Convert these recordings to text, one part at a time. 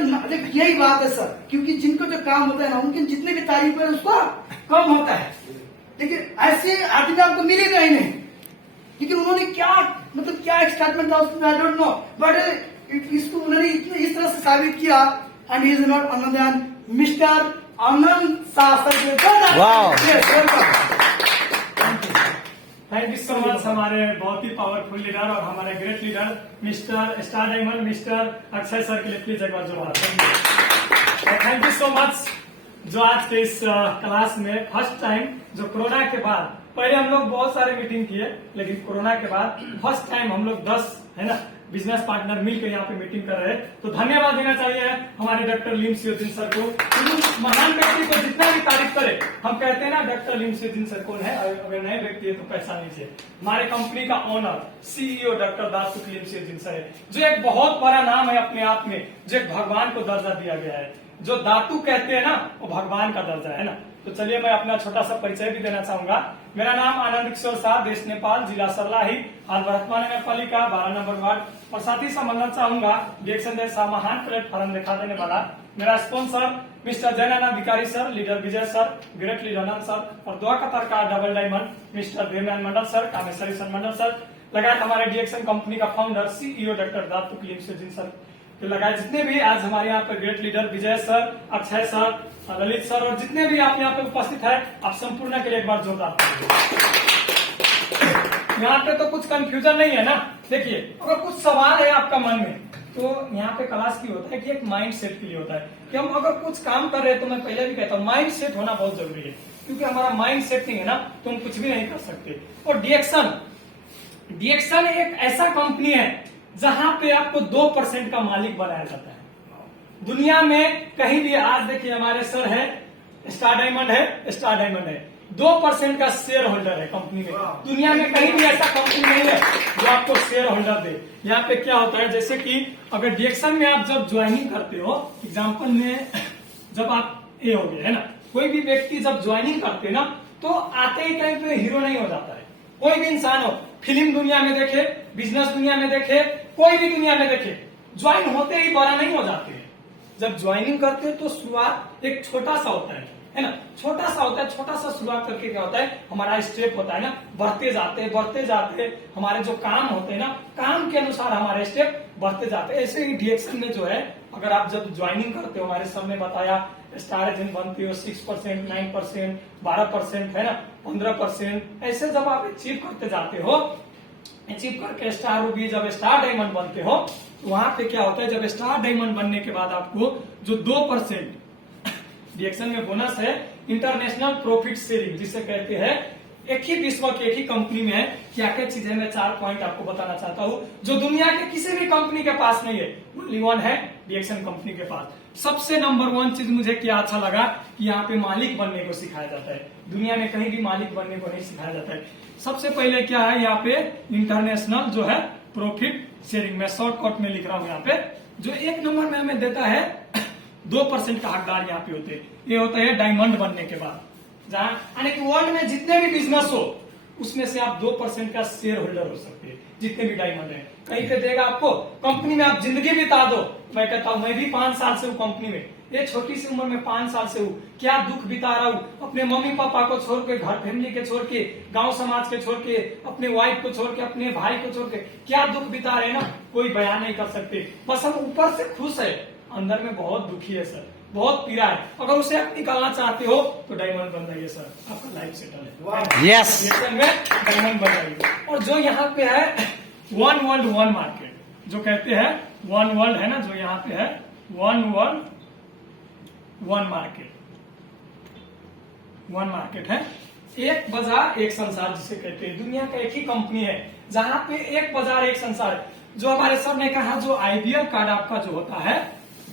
यही बात है सर, क्योंकि जिनको जो काम होता है ना, उनकी जितनी भी तारीफ है उसका कम होता है। लेकिन ऐसे आदमी आपको मिलेगा ही नहीं। लेकिन उन्होंने क्या मतलब क्या एक्साइटमेंट था उसमें, आई डोंट नो, बट इसको उन्होंने इस तरह से साबित किया। And he is not another than mister Anand Shah sir. Wow, thank you so much हमारे बहुत ही पावरफुल लीडर और हमारे great leader mister star diamond mister Akshay sir के लिए प्लीज एक बार जोरदार थैंक यू सो मच, जो आज के इस क्लास में फर्स्ट टाइम, जो कोरोना के बाद, पहले हम लोग बहुत सारे मीटिंग किए, लेकिन कोरोना के बाद फर्स्ट टाइम हम लोग 10 है ना बिजनेस पार्टनर मिलकर यहाँ पे मीटिंग कर रहे हैं। तो धन्यवाद देना चाहिए हमारे डॉक्टर लिम सियोजिन सर को। महान व्यक्ति को जितना भी तारीफ करे, हम कहते हैं ना डॉक्टर लिम सियोजिन सर कौन है, अगर नए व्यक्ति है तो पैसा लीजिए। हमारे कंपनी का ओनर सीईओ डॉक्टर दासुक लिम सियोजिन सर है, जो एक बहुत बड़ा नाम है अपने आप में, जो एक भगवान को दर्जा दिया गया है। जो दातु कहते हैं ना, वो भगवान का दर्जा है ना। तो चलिए मैं अपना छोटा सा परिचय भी देना चाहूंगा। मेरा नाम आनंद किशोर शाह, देश नेपाल, जिला सरलाही, हाल वर्तमान नगर पालिका 12 नंबर वार्ड। और साथ ही समझना चाहूंगा डिएक्शन देश महान प्लेटफॉर्म दिखा देने वाला मेरा sponsor mister Jainana Bhikari sir, leader Vijay sir, great leader Anand sir, और दुआ कतर का double diamond mister Devnan Mandal sir, Kameshwari sir Mandal sir, लगाए हमारे डिएक्शन कंपनी का founder CEO doctor Datuk Lim Siow Jin sir, तो लगाए जितने भी आज हमारे यहाँ पे great leader Vijay sir, Akshay sir, Lalit sir, और जितने भी आप यहाँ पे उपस्थित है, आप संपूर्ण के लिए एक बार जोरदार यहाँ पे तो कुछ कंफ्यूजन नहीं है ना। देखिए, अगर कुछ सवाल है आपका मन में, तो यहाँ पे क्लास की होता है कि एक माइंड सेट के लिए होता है कि हम अगर कुछ काम कर रहे हैं, तो मैं पहले भी कहता हूँ माइंड सेट होना बहुत जरूरी है, क्योंकि हमारा माइंड सेट नहीं है ना तो हम कुछ भी नहीं कर सकते। और डिएक्शन एक ऐसा कंपनी है जहां पे आपको 2% का मालिक बनाया जाता है। दुनिया में कहीं भी, आज देखिए हमारे सर है, स्टार डायमंड है, 2% का शेयर होल्डर है कंपनी में। दुनिया में कहीं भी ऐसा कंपनी नहीं है जो आपको शेयर होल्डर दे। यहाँ पे क्या होता है, जैसे कि अगर डिएक्शन में आप जब ज्वाइनिंग करते हो, एग्जाम्पल में जब आप ये हो गए है ना, कोई भी व्यक्ति जब ज्वाइनिंग करते ना, तो आते ही कहीं पे हीरो नहीं हो जाता है। कोई भी इंसान हो, फिल्म दुनिया में देखे, बिजनेस दुनिया में देखे, कोई भी दुनिया में देखे, ज्वाइन होते ही बड़ा नहीं हो जाते हैं। जब ज्वाइनिंग करते हैं तो शुरुआत एक छोटा सा होता है ना, छोटा सा शुरुआत करके क्या होता है, हमारा स्टेप होता है ना, बढ़ते जाते हमारे जो काम होते हैं ना, काम के अनुसार हमारे स्टेप बढ़ते जाते हैं। ऐसे ही डिएक्शन में जो है, अगर आप जब ज्वाइनिंग करते हो, हमारे सामने बताया स्टार एजेंट बनते हो 6%, 9%, 12% है ना, 15%, ऐसे जब आप अचीव करते जाते हो, अचीव करके स्टार रूबी, जब स्टार डायमंड बनते हो, तो वहां पे क्या होता है, जब स्टार डायमंड बनने के बाद आपको जो 2% डिएक्शन में बोनस है, इंटरनेशनल प्रॉफिट शेयरिंग जिसे कहते हैं, एक ही विश्व की एक ही कंपनी में है। क्या क्या चीजें, मैं 4 पॉइंट आपको बताना चाहता हूँ जो दुनिया के किसी भी कंपनी के पास नहीं है, ओनली वन है डिएक्शन कंपनी के पास। सबसे नंबर 1 चीज मुझे क्या अच्छा लगा कि यहाँ पे मालिक बनने को सिखाया जाता है। दुनिया में कहीं भी मालिक बनने को नहीं सिखाया जाता है। सबसे पहले क्या है यहाँ पे, इंटरनेशनल जो है प्रॉफिट शेयरिंग, मैं शॉर्टकट में लिख रहा हूँ यहाँ पे, जो 1 नंबर में हमें देता है 2% का हकदार यहाँ पे होते हैं। ये होता है डायमंड बनने के बाद, जहाँ यानी कि वर्ल्ड में जितने भी बिजनेस हो, उसमें से आप 2% का शेयर होल्डर हो सकते हैं, जितने भी डायमंड है। कहीं पे देगा आपको, कंपनी में आप जिंदगी बिता दो, मैं कहता हूँ, मैं भी 5 साल से हूँ कंपनी में, ये छोटी सी उम्र में 5 साल से हूँ, क्या दुख बिता रहा हूँ, अपने मम्मी पापा को छोड़ के, घर फैमिली के छोड़ के, गांव समाज के छोड़ के, अपने वाइफ को छोड़ के, अपने भाई को छोड़ के, क्या दुख बिता रहे ना, कोई बयान नहीं कर सकते। बस हम ऊपर से खुश है, अंदर में बहुत दुखी है सर, बहुत पीड़ा है। अगर उसे आप निकालना चाहते हो तो डायमंड बन जाइए सर, आपका लाइफ सेटल है। यस, में डायमंड बन जाइए। और जो यहाँ पे है वन वर्ल्ड वन मार्केट, जो कहते हैं वन वर्ल्ड है ना, जो यहाँ पे है वन वर्ल्ड वन मार्केट है, एक बाजार एक संसार जिसे कहते हैं। दुनिया का एक ही कंपनी है जहाँ पे एक बाजार एक संसार है। जो हमारे सर ने कहा, जो आईबीएल कार्ड आपका जो होता है,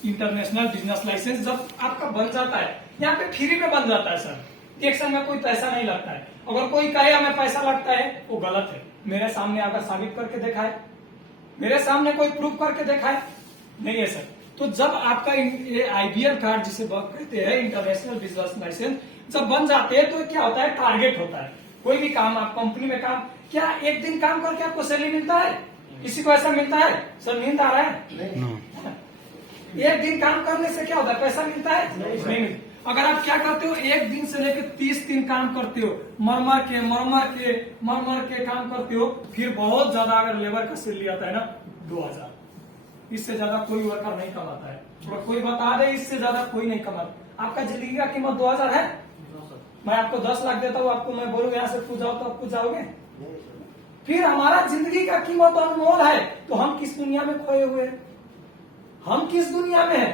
इंटरनेशनल बिजनेस लाइसेंस, जब आपका बन जाता है, यहाँ पे फ्री में बन जाता है सर, डिएक्शन में कोई पैसा नहीं लगता है। अगर कोई कहे हमें पैसा लगता है, वो गलत है। मेरे सामने अगर साबित करके देखा है, मेरे सामने कोई प्रूफ करके देखा है, नहीं है सर। तो जब आपका ये आईबीएल कार्ड जिसे कहते हैं, इंटरनेशनल बिजनेस लाइसेंस, जब बन जाते हैं, तो क्या होता है, टारगेट होता है। कोई भी काम आप कंपनी में काम, क्या एक दिन काम करके आपको सैलरी मिलता है? किसी को ऐसा मिलता है? सर नींद आ रहा है? एक दिन काम करने से क्या होता है, पैसा मिलता है? नहीं मिलता। अगर आप क्या करते हो, एक दिन से लेकर 30 दिन काम करते हो, मर के काम करते हो, फिर बहुत ज्यादा अगर लेबर का सैलरी आता है ना 2000, इससे ज्यादा कोई वर्कर नहीं कमाता है। और कोई बता दे इससे ज्यादा कोई नहीं कमाता। आपका जिंदगी का कीमत 2000 है? मैं आपको 10 लाख देता हूँ, आपको मैं बोलूँ यहाँ से पूछ जाओ तो आप पूछ जाओगे? फिर हमारा जिंदगी का कीमत अनमोल है, तो हम किस दुनिया में खोए हुए हैं? हम किस दुनिया में हैं?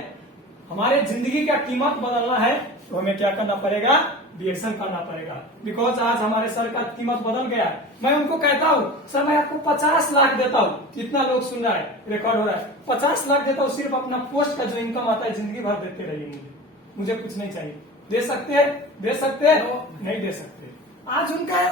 हमारे जिंदगी का कीमत बदलना है तो हमें क्या करना पड़ेगा, डिएक्शन करना पड़ेगा। बिकॉज आज हमारे सर का कीमत बदल गया है। मैं उनको कहता हूँ सर मैं आपको 50 लाख देता हूँ, कितना लोग सुन रहा है, रिकॉर्ड हो रहा है, 50 लाख देता हूँ, सिर्फ अपना पोस्ट का जो इनकम आता है जिंदगी भर देते रहिए, मुझे कुछ नहीं चाहिए। दे सकते हैं? दे सकते हैं? नहीं दे सकते। आज उनका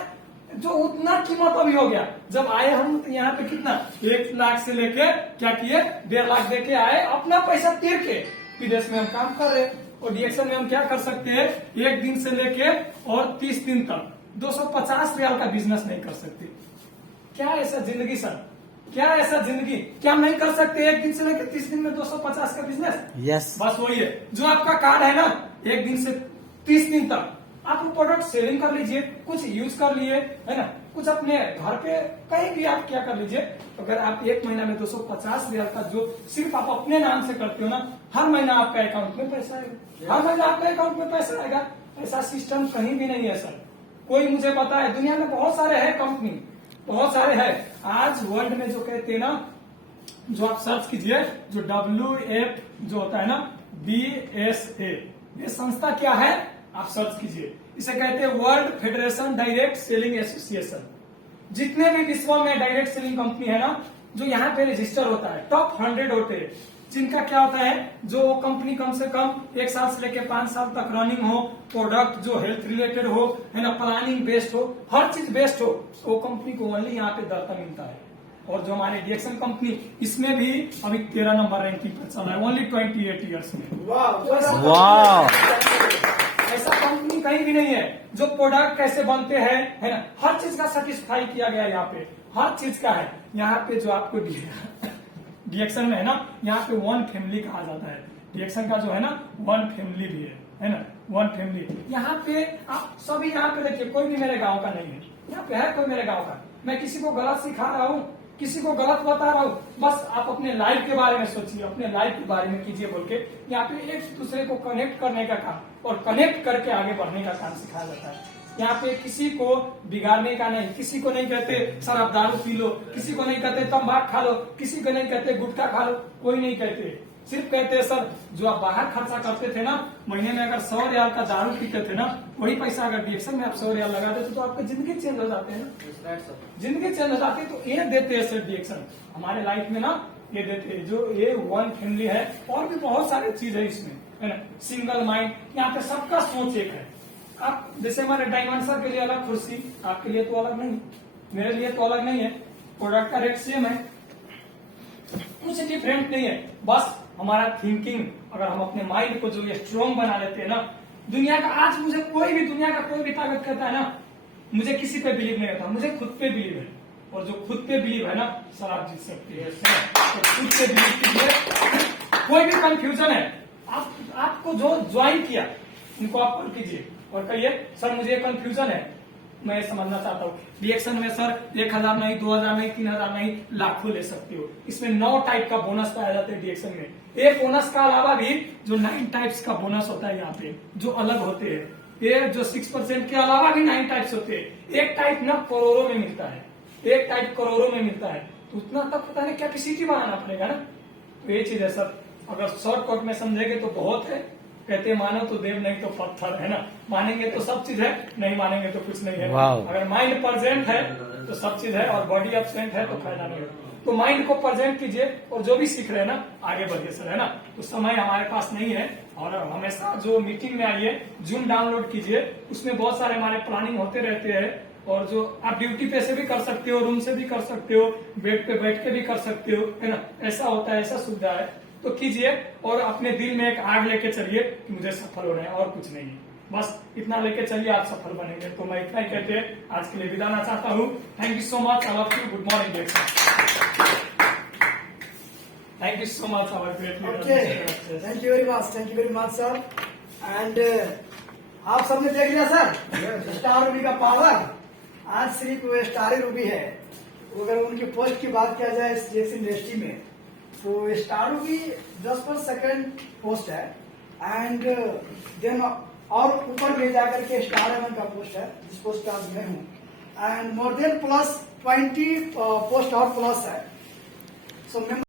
जो उतना कीमत अभी हो गया, जब आए हम तो यहाँ पे कितना 1 लाख से लेके क्या किए, 1.5 लाख देके आए, अपना पैसा तीर के विदेश में हम काम कर रहे हैं। और डीएक्शन में हम क्या कर सकते हैं, एक दिन से लेके और 30 दिन तक 250 रियाल का बिजनेस नहीं कर सकते। क्या ऐसा जिंदगी सर, क्या ऐसा जिंदगी, क्या हम नहीं कर सकते एक दिन से लेकर 30 दिन में 250 का बिजनेस? यस। बस वही है। जो आपका कार्ड है ना, एक दिन से 30 दिन तक आप वो प्रोडक्ट सेलिंग कर लीजिए, कुछ यूज कर लिए, है ना, कुछ अपने घर पे कहीं भी आप क्या कर लीजिए। अगर आप एक महीना में 250 रियाल का जो सिर्फ आप अपने नाम से करते हो ना, हर महीना आपका अकाउंट में पैसा आएगा, हर महीना आपके अकाउंट में पैसा आएगा। ऐसा सिस्टम कहीं भी नहीं है सर, कोई मुझे पता है, दुनिया में बहुत सारे है कंपनी, बहुत सारे है। आज वर्ल्ड में जो कहते हैं ना, जो आप सर्च कीजिए, जो WF जो होता है ना, BSA, ये संस्था क्या है आप सर्च कीजिए, इसे कहते हैं world federation direct selling association. जितने भी विश्व में डायरेक्ट सेलिंग कंपनी है ना, जो यहाँ पे रजिस्टर होता है, टॉप 100 होते हैं, जिनका क्या होता है, जो कंपनी कम से कम 1 साल से लेकर 5 साल तक रनिंग हो, प्रोडक्ट जो हेल्थ रिलेटेड हो, है ना, प्लानिंग बेस्ड हो, हर चीज बेस्ड हो, वो कंपनी को ओनली यहाँ पे दर्ता मिलता है। और जो हमारे डीएक्शन कंपनी, इसमें भी अभी 13 नंबर रैंकिंग पर चल रहा है, ओनली 28 ईयर्स में। वाह। ऐसा कंपनी कहीं भी नहीं है। जो प्रोडक्ट कैसे बनते हैं, है ना, हर चीज का सेटिस्फाई किया गया है यहाँ पे, हर चीज का है यहाँ पे। जो आपको डीएक्शन में है ना, यहाँ पे 1 फैमिली कहा जाता है। डीएक्शन का जो है ना 1 फैमिली भी है ना, 1 फैमिली। यहाँ पे आप सभी यहाँ पे देखिए, कोई भी मेरे गांव का नहीं है, यहाँ पे है कोई मेरे गांव का। मैं किसी को गलत सिखा रहा हूँ, किसी को गलत बता रहा हूँ, बस आप अपने लाइफ के बारे में सोचिए, अपने लाइफ के बारे में कीजिए बोल के यहाँ पे एक दूसरे को कनेक्ट करने का काम और कनेक्ट करके आगे बढ़ने का काम सिखाया जाता है। यहाँ पे किसी को बिगाड़ने का नहीं, किसी को नहीं कहते सर आप दारू पी लो, किसी को नहीं कहते तंबाकू खा लो, किसी को नहीं कहते गुटखा खा लो, कोई नहीं कहते। सिर्फ कहते हैं सर जो आप बाहर खर्चा करते थे ना, महीने में अगर 100 रियाल का दारू पीते थे ना, वही पैसा अगर डीएक्शन में आप 100 रियाल लगा देते तो आपकी जिंदगी चेंज हो जाते हैं ना, जिंदगी चेंज हो जाती है। तो ये देते हैं सर डीएक्शन हमारे लाइफ में ना, ये देते हैं। जो ये 1 फैमिली है, और भी बहुत सारी चीज है इसमें, है ना, सिंगल माइंड, यहाँ पे सबका सोच एक है। आप जैसे हमारे डायमंड सर के लिए अलग कुर्सी, आपके लिए तो अलग नहीं, मेरे लिए तो अलग नहीं है, प्रोडक्ट का रेट सेम है, कुछ डिफरेंट नहीं है। बस हमारा थिंकिंग, अगर हम अपने माइंड को जो ये स्ट्रॉन्ग बना लेते हैं ना, दुनिया का आज मुझे कोई भी, दुनिया का कोई भी ताकत कहता है ना, मुझे किसी पे बिलीव नहीं होता, मुझे खुद पे बिलीव है। और जो खुद पे बिलीव है ना सर, आप जीत सकते हैं। तो खुद पे बिलीव कीजिए, कोई भी कंफ्यूजन है, आपको जो ज्वाइन किया इनको आप कॉल कीजिए और कहिए सर मुझे कंफ्यूजन है, मैं समझना चाहता हूँ। डीएक्शन में सर 1000 नहीं, 2000 नहीं, 3000 नहीं, लाखों ले सकते हो। इसमें 9 टाइप का बोनस पाया जाता है डीएक्शन में। एक बोनस का अलावा भी जो 9 टाइप्स का बोनस होता है यहाँ पे, जो अलग होते हैं, ये जो 6% के अलावा भी 9 टाइप्स होते हैं। एक टाइप ना करोड़ों में मिलता है, एक टाइप करोड़ों में मिलता है, तो उतना तक पता नहीं क्या किसी बनाना पड़ेगा ना। तो ये चीज है सर, अगर शॉर्टकट में समझेंगे तो बहुत है। कहते मानो तो देव नहीं तो पत्थर, है ना, मानेंगे तो सब चीज है, नहीं मानेंगे तो कुछ नहीं है। अगर माइंड प्रेजेंट है तो सब चीज है, और बॉडी एब्सेंट है तो फायदा नहीं है। तो माइंड को प्रेजेंट कीजिए और जो भी सीख रहे हैं ना आगे बढ़िए सर, है ना। तो समय हमारे पास नहीं है, और हमेशा जो मीटिंग में आइए, जूम डाउनलोड कीजिए, उसमें बहुत सारे हमारे प्लानिंग होते रहते हैं। और जो आप ड्यूटी पे से भी कर सकते हो, रूम से भी कर सकते हो, बेड पे बैठ के भी कर सकते हो, है ना, ऐसा होता है, ऐसा सुविधा है। तो कीजिए और अपने दिल में एक आग लेके चलिए कि मुझे सफल होना है, और कुछ नहीं है, बस इतना लेके चलिए, आप सफल बनेंगे। तो मैं इतना ही कहते आज के लिए विदा चाहता हूँ। Thank you so much, I love you, good morning. Thank you so much, our great leader. Okay, Mr. thank you very much, sir. And आप सबने देख लिया सर स्टार रूबी का पावर। आज सिर्फ वो स्टार ही रूबी है। अगर उनकी पोस्ट की बात किया जाए इस जेक्स इंडस्ट्री में, तो स्टार रूबी 10% पोस्ट है। एंड देन और ऊपर भी जाकर के स्टार एवन का पोस्ट है, जिस पोस्ट पे आज मैं हूँ। And more than plus 20 post और प्लस है। सो